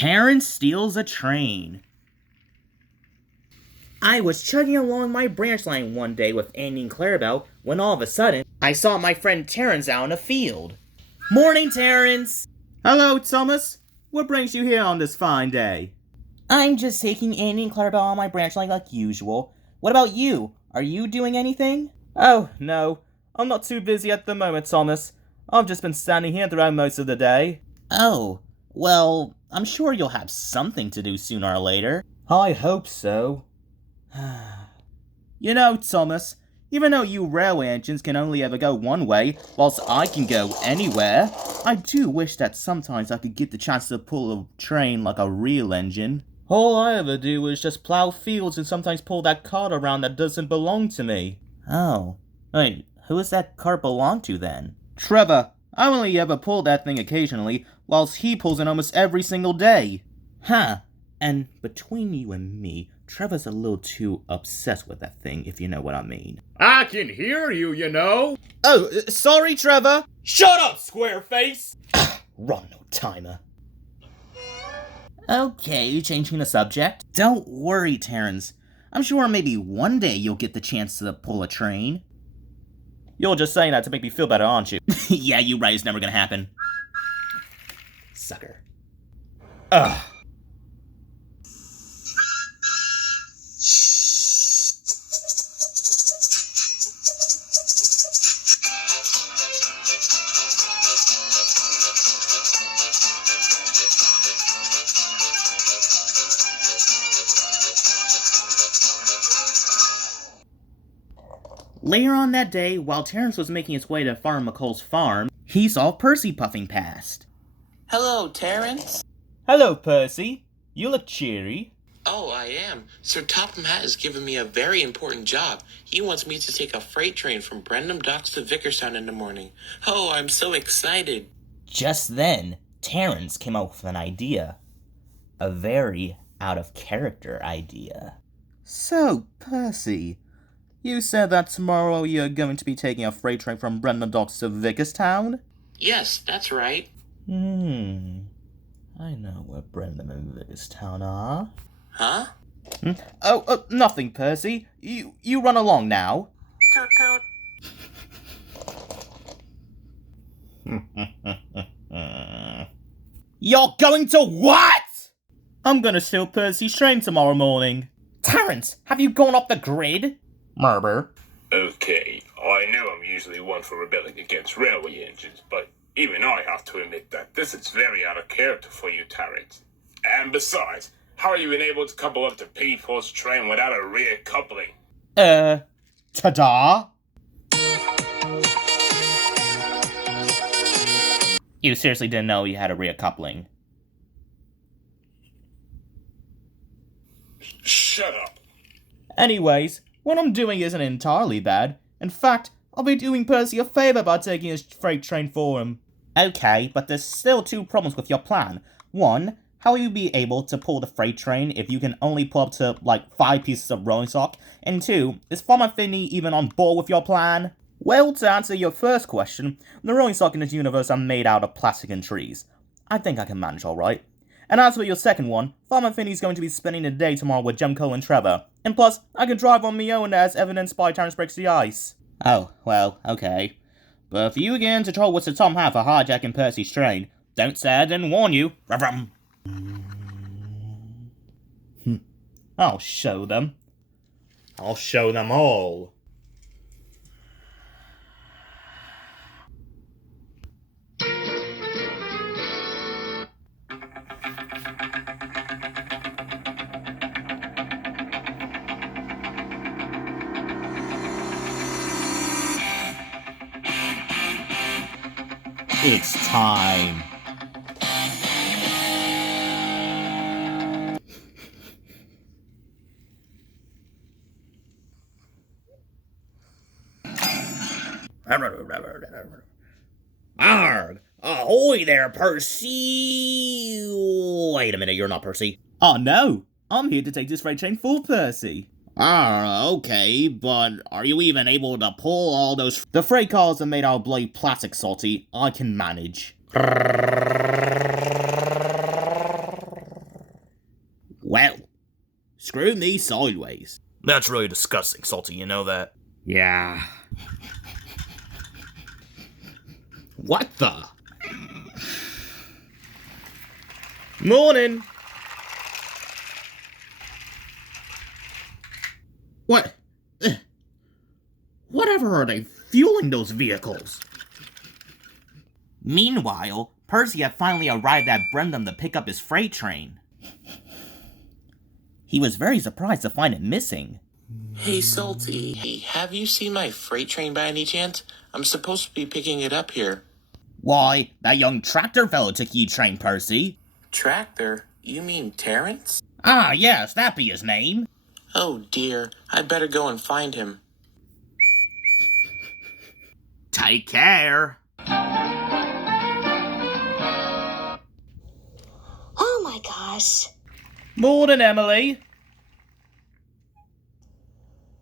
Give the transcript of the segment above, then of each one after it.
Terence steals a train. I was chugging along my branch line one day with Andy and Clarabelle when all of a sudden, I saw my friend Terence out in a field. Morning, Terence! Hello, Thomas. What brings you here on this fine day? I'm just taking Andy and Clarabelle on my branch line like usual. What about you? Are you doing anything? Oh, no. I'm not too busy at the moment, Thomas. I've just been standing here throughout most of the day. Oh, well, I'm sure you'll have something to do sooner or later. I hope so. You know, Thomas, even though you railway engines can only ever go one way, whilst I can go anywhere, I do wish that sometimes I could get the chance to pull a train like a real engine. All I ever do is just plow fields and sometimes pull that cart around that doesn't belong to me. Oh, wait, who does that cart belong to then? Trevor. I only ever pull that thing occasionally, whilst he pulls it almost every single day. Huh, and between you and me, Trevor's a little too obsessed with that thing, if you know what I mean. I can hear you, you know. Oh, sorry, Trevor. Shut up, Squareface! Wrong no timer. Okay, changing the subject. Don't worry, Terence. I'm sure maybe one day you'll get the chance to pull a train. You're just saying that to make me feel better, aren't you? Yeah, you're right, it's never gonna happen. Sucker. Ugh. Later on that day, while Terence was making his way to Farmer McColl's farm, he saw Percy puffing past. Hello, Terence. Hello, Percy. You look cheery. Oh, I am. Sir Topham Hatt has given me a very important job. He wants me to take a freight train from Brendam Docks to Vickerstown in the morning. Oh, I'm so excited. Just then, Terence came up with an idea. A very out-of-character idea. So, Percy, you said that tomorrow you're going to be taking a freight train from Brendam Docks to Vickerstown? Yes, that's right. I know where Brendam and Vickerstown are. Huh? Oh, nothing, Percy. You run along now. Toot toot. You're going to what? I'm gonna steal Percy's train tomorrow morning. Terence, have you gone off the grid? Murder. Okay, I know I'm usually one for rebelling against railway engines, but even I have to admit that this is very out of character for you, Terence. And besides, how are you been able to couple up to people's train without a rear coupling? Ta-da? You seriously didn't know you had a rear coupling. Shut up. Anyways, what I'm doing isn't entirely bad. In fact, I'll be doing Percy a favor by taking his freight train for him. Okay, but there's still two problems with your plan. One, how will you be able to pull the freight train if you can only pull up to, like, 5 pieces of rolling stock? And two, is Farmer Finney even on board with your plan? Well, to answer your first question, the rolling stock in this universe are made out of plastic and trees. I think I can manage alright. And as for your second one, Farmer Finney's going to be spending the day tomorrow with Jemco and Trevor. And plus, I can drive on my own as evidenced by Terence breaks the ice. Oh, well, okay. But if you get into trouble with Sir Topham Hatt for hijacking Percy's train, don't say I didn't warn you. I'll show them. I'll show them all. It's time. Arg! Ahoy there, Percy! Wait a minute, you're not Percy. Oh no, I'm here to take this freight train for Percy. Okay, but are you even able to pull all those... The freight cars are made out of bloody plastic, Salty. I can manage. Screw me sideways. That's really disgusting, Salty, you know that? Yeah. What the? Morning! What? Whatever are they fueling those vehicles? Meanwhile, Percy had finally arrived at Brenham to pick up his freight train. He was very surprised to find it missing. Hey, Salty, have you seen my freight train by any chance? I'm supposed to be picking it up here. Why, that young tractor fellow took your train, Percy. Tractor? You mean Terence? Ah, yes, that be his name. Oh dear, I better go and find him. Take care. Oh my gosh. Morning, Emily!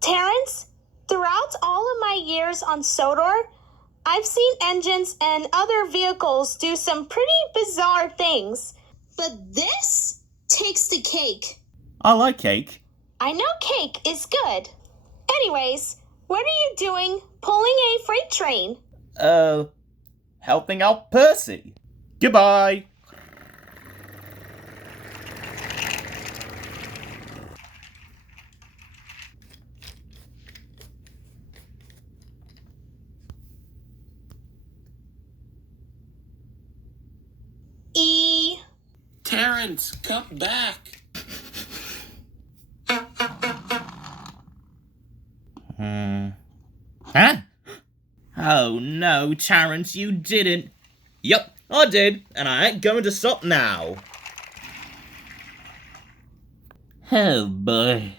Terence, throughout all of my years on Sodor, I've seen engines and other vehicles do some pretty bizarre things. But this takes the cake. I like cake. I know cake is good. Anyways, what are you doing pulling a freight train? Helping out Percy. Goodbye! Terence, come back. Huh? Oh no, Terence, you didn't. Yep, I did, and I ain't going to stop now. Oh boy.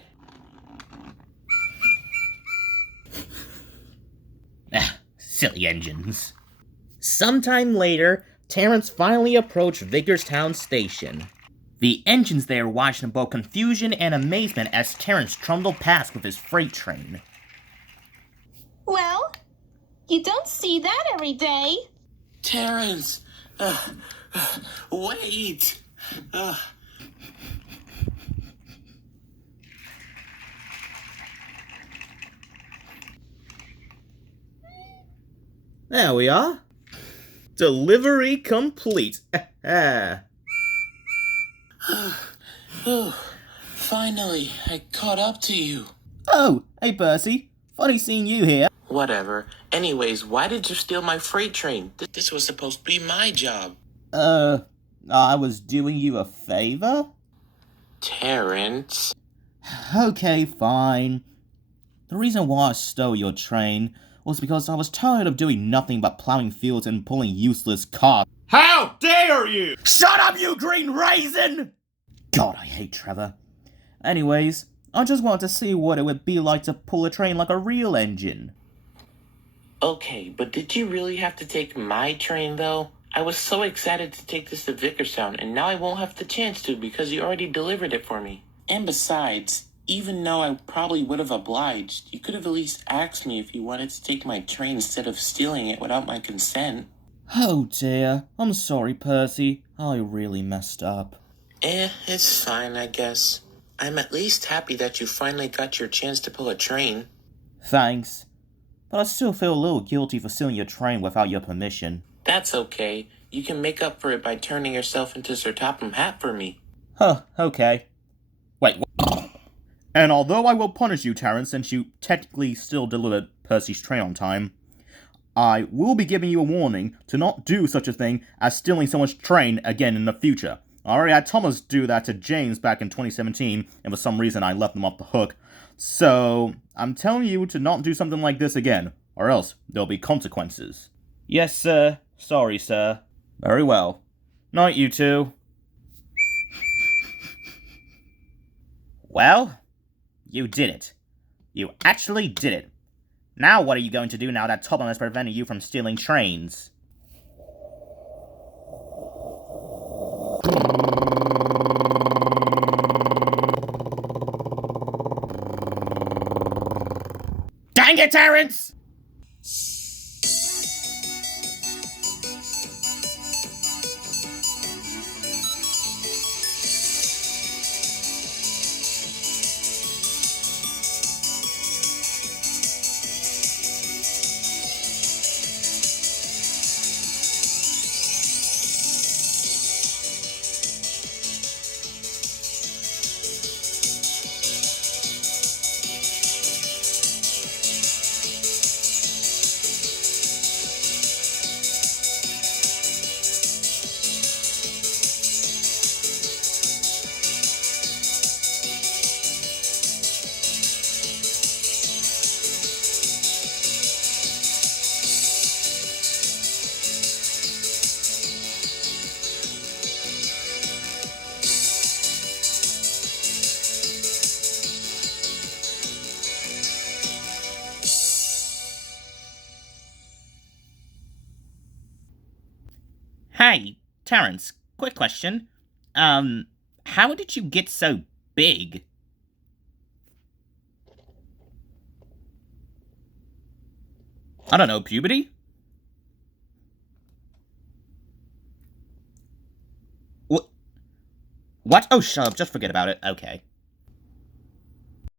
Silly engines. Sometime later, Terence finally approached Vicarstown Station. The engines there watched in both confusion and amazement as Terence trundled past with his freight train. Well, you don't see that every day. Terence, wait. There we are. Delivery complete. Finally, I caught up to you. Oh, hey Percy. Funny seeing you here. Whatever. Anyways, why did you steal my freight train? This was supposed to be my job. I was doing you a favor? Terence. Okay, fine. The reason why I stole your train was because I was tired of doing nothing but plowing fields and pulling useless carts. How dare you! Shut up, you green raisin! God, I hate Trevor. Anyways, I just wanted to see what it would be like to pull a train like a real engine. Okay, but did you really have to take my train, though? I was so excited to take this to Vicarstown, and now I won't have the chance to because you already delivered it for me. And besides, even though I probably would have obliged, you could have at least asked me if you wanted to take my train instead of stealing it without my consent. Oh dear, I'm sorry, Percy. I really messed up. It's fine, I guess. I'm at least happy that you finally got your chance to pull a train. Thanks. But I still feel a little guilty for stealing your train without your permission. That's okay. You can make up for it by turning yourself into Sir Topham Hatt for me. Huh, okay. Wait, what? And although I will punish you, Terence, since you technically still delivered Percy's train on time, I will be giving you a warning to not do such a thing as stealing someone's train again in the future. I already had Thomas do that to James back in 2017, and for some reason I left him off the hook. So, I'm telling you to not do something like this again, or else there'll be consequences. Yes, sir. Sorry, sir. Very well. Night, you two. Well, you did it. You actually did it. Now what are you going to do now that Topham has prevented you from stealing trains? Dang it, Terence! Hey, Terence, quick question. How did you get so big? I don't know, puberty? What? Oh, shut up, just forget about it. Okay.